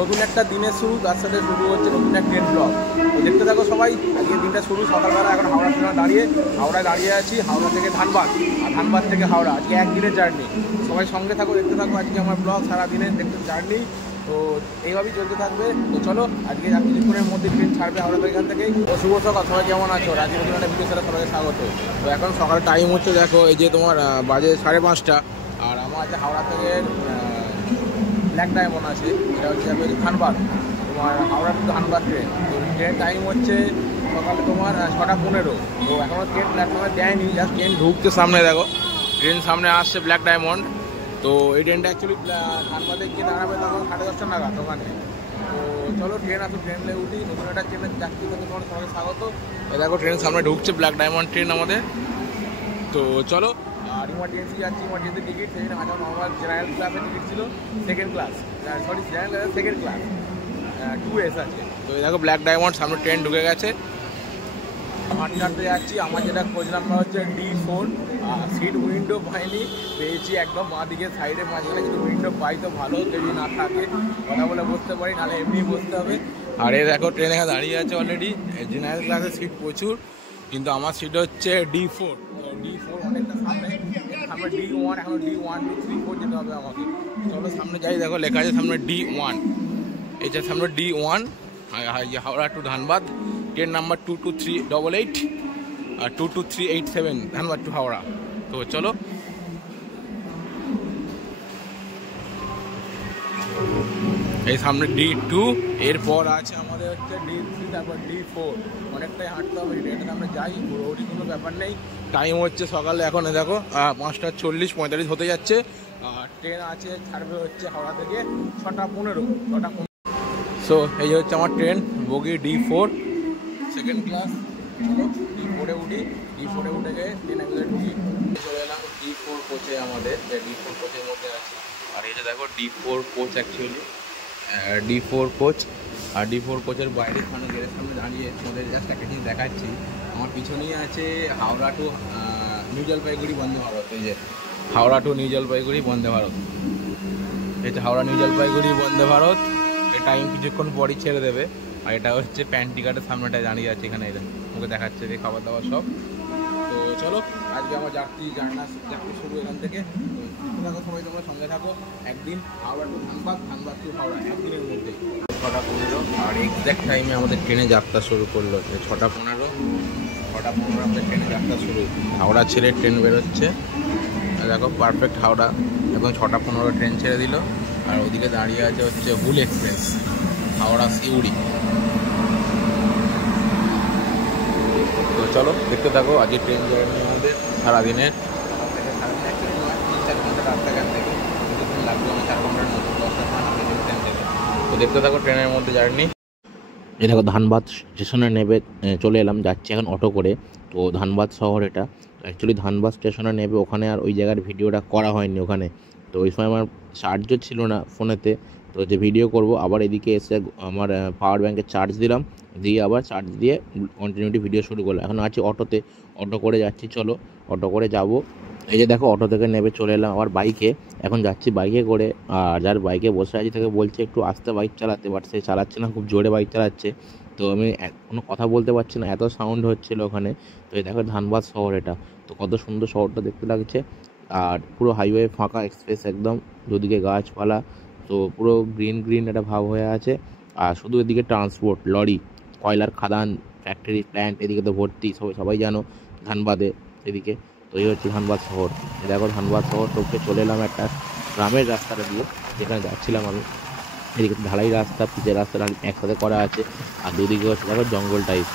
নতুন একটা দিনের শুরু, তার সাথে শুরু হচ্ছে নতুন একটা ট্রেন ব্লগ। তো দেখতে থাকো সবাই। আজকে দিনটা শুরু সকালবেলা, এখন হাওড়া স্টেশনে হাওড়ায় দাঁড়িয়ে আছি। হাওড়া থেকে ধানবাদ, আর ধানবাদ থেকে হাওড়া, আজকে একদিনের জার্নি। সবাই সঙ্গে থাকো, দেখতে থাকো আজকে আমার ব্লগ, সারাদিনের দেখতে জার্নি। তো এইভাবেই চলতে থাকবে। তো চলো, আজকে কিছুক্ষণের মধ্যে ট্রেন ছাড়বে হাওড়া থেকে, এখান থেকেই। ও শুভ সকাল, সবাই কেমন আছো? রাজ্যের নতুন একটা ভিডিও সাথে সবাইকে স্বাগত। তো এখন সকাল টাইম হচ্ছে, দেখো এই যে তোমার বাজে 5:30, আর আমার আছে হাওড়া থেকে ব্ল্যাক ডায়মন্ড আছে, এটা হচ্ছে ধানবাদ, তোমার হাওড়া টু ধানবাদ ট্রেন। তো ট্রেন টাইম হচ্ছে সকালে তোমার 6:15। তো এখনও ট্রেন প্ল্যাটফর্মে দেয়নি, জাস্ট ট্রেন ঢুকতে সামনে, দেখো ট্রেন সামনে আসছে ব্ল্যাক ডায়মন্ড। তো এই ট্রেনটা অ্যাকচুয়ালি ধানবাদে গিয়ে দাঁড়াবে তখন 10:30 নাগাদ ওখানে। তো চলো ট্রেন আসো, ট্রেনে উঠি। নতুন একটা ট্রেনের যাত্রী করতে তোমার সবাইকে স্বাগত। দেখো ট্রেন সামনে ঢুকছে ব্ল্যাক ডায়মন্ড ট্রেন আমাদের। তো চলো, আর ইমার্জেন্সি যাচ্ছি, ইমার্জেন্সি টিকিট সেদিন আমার নর্মাল জেনারেল ক্লাসের টিকিট ছিল, সেকেন্ড ক্লাস, সরি জেনারেল ক্লাসের সেকেন্ড ক্লাস 2S আছে। তো দেখো ব্ল্যাক ডায়মন্ড সামনে ট্রেন ঢুকে গেছে, হাঁটতে হাঁটতে যাচ্ছি। আমার যেটা খোঁজ নাম্বার হচ্ছে D4। সিট উইন্ডো পাইনি, পেয়েছি একদম বাঁ দিকে সাইডে মাঝখানে। যদি উইন্ডো পাই তো ভালো, যদি না থাকে কথা বলে বসতে পারি, নাহলে এমনি বসতে হবে। আর এ দেখো ট্রেন এখানে দাঁড়িয়ে আছে অলরেডি। জেনারেল ক্লাসের সিট প্রচুর, কিন্তু আমার সিট হচ্ছে D4। D4 অনেকটা সামনে, সামনে D1, এখন D1, D3, D4 যেতে হবে আমাকে। চলো সামনে যাই, দেখো লেখা আছে সামনে D1, এটা সামনে D1, Howrah to Dhanbad, train number 22388 আর 22387, ধানবাদ টু হাওড়া। তো চলো, এই সামনে D2, এরপর আছে আমাদের হচ্ছে D3, তারপর D4। অনেকটাই হাঁটতে হবে, এটাতে আমরা যাই, পুরোপুরি কোনো ব্যাপার নেই। টাইম হচ্ছে সকালে, এখন দেখো 5:40-45 হতে যাচ্ছে। আর ট্রেন আছে, ছাড়বে হচ্ছে হাওড়া থেকে 6:15। সো এই হচ্ছে আমার ট্রেন, বগি D4 সেকেন্ড ক্লাস। চলো D4-এ উঠি, D4-এ উঠে গিয়ে ট্রেনের ভিতরে ঢুকি। চলে এলাম D4 কোচে, আমাদের D4 কোচের মধ্যে আছি। আর এই যে দেখো D4 coach, actually D4 coach. আর D4 কোচের বাইরে সামনে গেটের সামনে দাঁড়িয়ে তোমাদের জাস্ট একটা জিনিস দেখাচ্ছি। আমার পিছনেই আছে হাওড়া টু নিউ জলপাইগুড়ি বন্দে ভারত। এই যে হাওড়া টু নিউ জলপাইগুড়ি বন্দে ভারত, এটা হাওড়া নিউ জলপাইগুড়ি বন্দে ভারত। এই টাইম কিছুক্ষণ পরই ছেড়ে দেবে। আর এটা হচ্ছে প্যান্টিঘাটের সামনেটায় দাঁড়িয়ে আছে, এখানে এটা ওকে দেখাচ্ছে যে খাবার দাবার সব। তো চলো, আজকে আমার যাত্রী শুরু এখান থেকে। দেখো সবাই তোমরা সঙ্গে থাকো। একদিন হাওড়া টু ধানবাদ, ধানবাদ টু হাওড়া, একদিনের মধ্যে। 6:15, আর এক্স্যাক্ট টাইমে আমাদের ট্রেনে যাত্রা শুরু করলো। 6:15 আমাদের ট্রেনে যাত্রা শুরু। হাওড়া ছেড়ে ট্রেন বেরোচ্ছে, দেখো পারফেক্ট হাওড়া। এখন 6:15 ট্রেন ছেড়ে দিল। আর ওদিকে দাঁড়িয়ে আছে হচ্ছে হুল এক্সপ্রেস, হাওড়া সিউড়ি। তো চলো দেখতে থাকো আজকে ট্রেন জার্নি আমাদের সারাদিনের। 3-4 ঘন্টা রাস্তা, এখান থেকে কিছুক্ষণ লাগবে, আমি 4 ঘন্টার মতো, 10টা ট্রেন থেকে। তো দেখতে থাকো ট্রেনের মধ্যে জার্নি। এই দেখো ধানবাদ স্টেশনে নেবে চলে এলাম, যাচ্ছি এখন অটো করে। তো ধানবাদ শহর এটা। অ্যাকচুয়ালি ধানবাদ স্টেশনে নেবে, ওখানে আর ওই জায়গার ভিডিওটা করা হয়নি ওখানে। তো ওই সময় আমার চার্জও ছিল না ফোনেতে, তো যে ভিডিও করব আবার এদিকে এসে আমার পাওয়ার ব্যাঙ্কে চার্জ দিলাম, দিয়ে আবার চার্জ দিয়ে কন্টিনিউটি ভিডিও শুরু করলাম। এখন আছি অটোতে, অটো করে যাচ্ছি। চলো অটো করে যাব। এই যে দেখো অটো থেকে নেবে চলে এলাম আবার বাইকে, এখন যাচ্ছি বাইকে করে। আর যার বাইকে বসে আছি তাকে বলছে একটু আস্তে বাইক চালাতে, বাট সে চালাচ্ছে না, খুব জোরে বাইক চালাচ্ছে। তো আমি কোনো কথা বলতে পারছি না, এত সাউন্ড হচ্ছিল ওখানে। তো এই দেখো ধানবাদ শহর এটা, তো কত সুন্দর শহরটা দেখতে লাগছে। আর পুরো হাইওয়ে ফাঁকা, এক্সপ্রেস একদম, দুদিকে গাছপালা, তো পুরো গ্রিন গ্রিন একটা ভাব হয়ে আছে। আর শুধু এদিকে ট্রান্সপোর্ট, লরি, কয়লার খাদান, ফ্যাক্টরি, প্ল্যান্ট এদিকে তো ভর্তি। সবাই জানো ধানবাদে এদিকে। তো এই হচ্ছে ধানবাদ শহর। দেখো ধানবাদ শহর টোপকে চলে এলাম একটা গ্রামের রাস্তাটা দিয়ে, যেখানে যাচ্ছিলাম আমি। এদিকে ঢালাই রাস্তা, পিচের রাস্তাটা একসাথে করা আছে। আর দুদিকে হচ্ছে দেখো জঙ্গল টাইপ।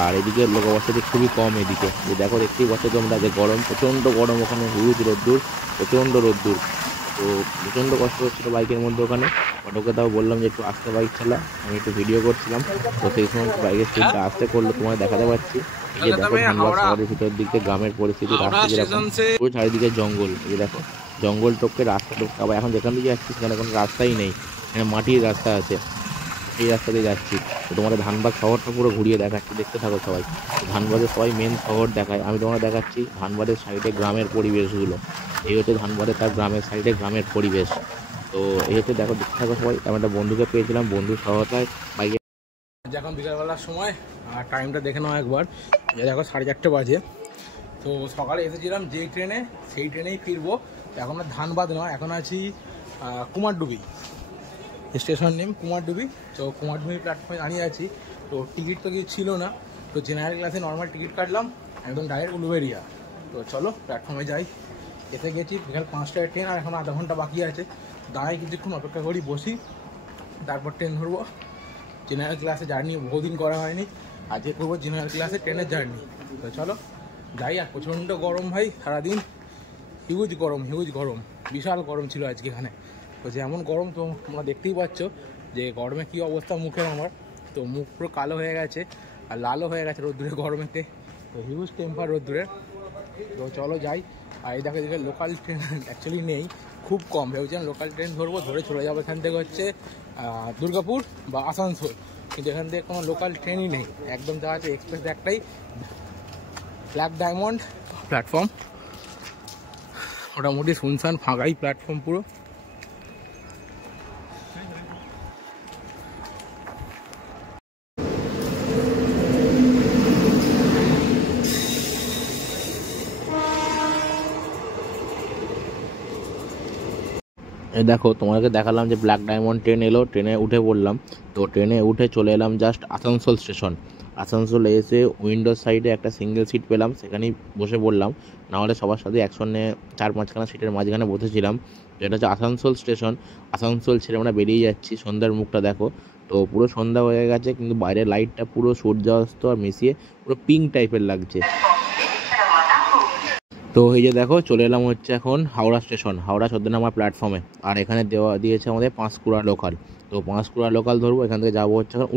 আর এদিকে লোক বসতি খুবই কম এদিকে। যে দেখো দেখতেই পাচ্ছ তোমরা যে গরম, প্রচণ্ড গরম ওখানে, হিউজ রোদ্দুর, প্রচণ্ড রোদ্দুর। তো প্রচণ্ড কষ্ট হচ্ছিলো বাইকের মধ্যে ওখানে। অটোকে তাও বললাম যে একটু আস্তে বাইক চালা, আমি একটু ভিডিও করছিলাম। তো সেই সময় বাইকের স্পিডটা আস্তে করলো, তোমায় দেখাতে পারছি। এই যে দেখো ধানবাদ শহরের ভিতর দিকে গ্রামের পরিস্থিতি, রাস্তা যেরকম, পুরো চারিদিকে জঙ্গল। এই যে দেখো জঙ্গল টপকে রাস্তা টপকে, আবার এখন যেখান দিয়ে যাচ্ছি সেখানে কোনো রাস্তাই নেই, এখানে মাটির রাস্তা আছে, এই রাস্তা দিয়ে যাচ্ছি। তো তোমাদের ধানবাদ শহরটা পুরো ঘুরিয়ে দেখাচ্ছি, দেখতে থাকো সবাই। ধানবাদের সবাই মেন শহর দেখায়, আমি তোমরা দেখাচ্ছি ধানবাদের সাইডে গ্রামের পরিবেশগুলো। এই হচ্ছে ধানবাদের তার গ্রামের সাইডে গ্রামের পরিবেশ। তো এই হচ্ছে দেখো, দেখতে থাকো সবাই। আমি একটা বন্ধুকে পেয়েছিলাম, বন্ধুর সহায়তায় বাইকে। এখন বিকালবেলার সময়, আর টাইমটা দেখে নাও একবার, দেখো 4:30 বাজে। তো সকালে এসেছিলাম যেই ট্রেনে, সেই ট্রেনেই ফিরবো। এখন আর ধানবাদ নয়, এখন আছি কুমারডুবি, স্টেশন নেম কুমারডুবি। তো কুমারডুবি প্ল্যাটফর্মে দাঁড়িয়ে আছি। তো টিকিট তো কিছু ছিল না, তো জেনারেল ক্লাসে নর্মাল টিকিট কাটলাম, একদম ডাইরেক্ট উলুবেড়িয়া। তো চলো প্ল্যাটফর্মে যাই। এসে গেছি, বিকাল 5টায় ট্রেন, আর এখন আধা ঘন্টা বাকি আছে। দাঁড়াই কিছুক্ষণ অপেক্ষা করি, বসি, তারপর ট্রেন ধরবো। জেনারেল ক্লাসে জার্নি বহুদিন করা হয়নি, আজকে করবো জেনারেল ক্লাসে ট্রেনের জার্নি। তো চলো যাই। আর প্রচণ্ড গরম ভাই, সারাদিন হিউজ গরম, বিশাল গরম ছিল আজকে এখানে। তো যেমন গরম, তো তোমরা দেখতেই পাচ্ছ যে গরমে কী অবস্থা মুখের আমার। তো মুখ পুরো কালো হয়ে গেছে আর লালও হয়ে গেছে রোদ্দুরে, গরমেতে। তো হিউজ টেম্পার রোদ্দুরের। তো চলো যাই। আর এই দেখো, এদিকে লোকাল ট্রেন অ্যাকচুয়ালি নেই, খুব কম। ভেবেছিলাম লোকাল ট্রেন ধরবো, ধরে চলে যাবো এখান থেকে হচ্ছে দুর্গাপুর বা আসানসোল, কিন্তু এখান থেকে কোনো লোকাল ট্রেনই নেই। একদম যা আছে এক্সপ্রেস একটাই, ব্ল্যাক ডায়মন্ড প্ল্যাটফর্ম। মোটামুটি শুনশান ফাঁকাই প্ল্যাটফর্ম পুরো। দেখো, তোমাকে দেখালাম যে ব্ল্যাক ডায়মন্ড ট্রেন এলো, ট্রেনে উঠে পড়লাম। তো ট্রেনে উঠে চলে এলাম জাস্ট আসানসোল স্টেশন। আসানসোলে এসে উইন্ডোর সাইডে একটা সিঙ্গেল সিট পেলাম, সেখানেই বসে পড়লাম। নাহলে সবার সাথে একসঙ্গে 4-5খানা সিটের মাঝখানে বসেছিলাম। যেটা হচ্ছে আসানসোল স্টেশন। আসানসোল ছেড়ে আমরা বেরিয়ে যাচ্ছি। সন্ধ্যার মুখটা দেখো, তো পুরো সন্ধ্যা হয়ে গেছে, কিন্তু বাইরের লাইটটা পুরো সূর্যাস্ত আর মিশিয়ে পুরো পিঙ্ক টাইপের লাগছে। তো এই যে দেখো, চলে এলাম হচ্ছে এখন হাওড়া স্টেশন, হাওড়া 14 নম্বর প্ল্যাটফর্মে। আর এখানে দিয়েছে আমাদের পাঁশকুড়া লোকাল। তো পাঁশকুড়া লোকাল ধরবো, এখান থেকে যাবো হচ্ছে এখন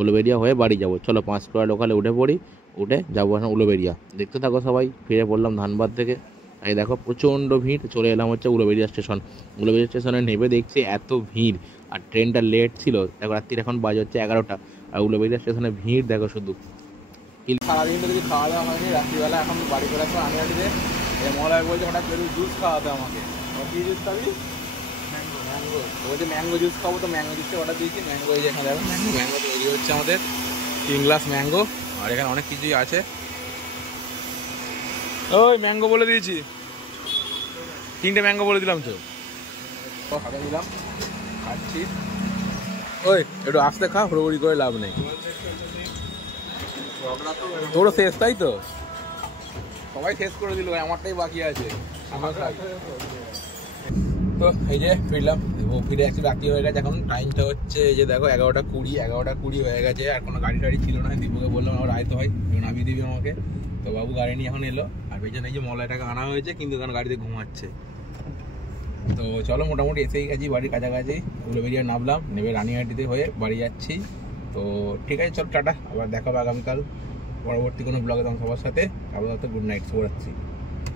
উলুবেড়িয়া হয়ে বাড়ি যাবো। চলো পাঁশকুড়া লোকালে উঠে পড়ি, উঠে যাবো এখন উলুবেড়িয়া। দেখতে থাকো সবাই। ফিরে পড়লাম ধানবাদ থেকে। এই দেখো প্রচণ্ড ভিড়, চলে এলাম হচ্ছে উলুবেড়িয়া স্টেশন। উলুবেড়িয়া স্টেশনে নেমে দেখছি এত ভিড়, আর ট্রেনটা লেট ছিল। দেখো রাত্রির এখন বাজে হচ্ছে 11টা, আর উলুবেড়িয়া স্টেশনে ভিড় দেখো শুধু। সারাদিন তো কিছু খাওয়া দাওয়া হয়নি, রাত্রিবেলা এখন বাড়ি ফেরার সময় আমি আজকে মহলায় বলছে ওটা পেরু জুস খাওয়াতে আমাকে। কী জুস খাবি? ম্যাঙ্গো। বলছে ম্যাঙ্গো জুস খাবো, তো ম্যাঙ্গো জুসটা অর্ডার দিয়েছি। ম্যাঙ্গো এই যে এখানে দেখো, ম্যাঙ্গো তৈরি হচ্ছে আমাদের 3 গ্লাস ম্যাঙ্গো। আর এখানে অনেক কিছুই আছে। ওই ম্যাঙ্গো বলে দিয়েছি, 3টে ম্যাঙ্গো বলে দিলাম। তো হাতে দিলাম, খাচ্ছি। ওই একটু আস্তে খা, হুড়োহুড়ি করে লাভ নেই। তোরও শেষ, তাই তো? সবাই শেষ করে দিল, আমারটাই বাকি আছে। আমার খাই। তো এই যে ফিরলাম, ফিরে একটু রাত্রি হয়ে গেছে। এখন টাইমটা হচ্ছে এই যে দেখো 11টা 20 হয়ে গেছে। আর কোনো গাড়ি টাড়ি ছিল না। দীপুকে বললাম আমার আয়তো হয়, নামিয়ে দিবি আমাকে। তো বাবু গাড়ি নিয়ে এখন এলো। আর পেছনে এই যে মলাইটাকে আনা হয়েছে, কিন্তু এখন গাড়িতে ঘুমাচ্ছে। তো চলো মোটামুটি এসেই গেছি বাড়ির কাছাকাছি। উলুবেড়িয়া নামলাম, নেমে রানিহাটিতে হয়ে বাড়ি যাচ্ছি। তো ঠিক আছে, চল টাটা, আবার দেখা হবে আগামীকাল পরবর্তী কোনো ব্লগে তোমার সবার সাথে। আপাতত গুড নাইট, শুভরাত্রি।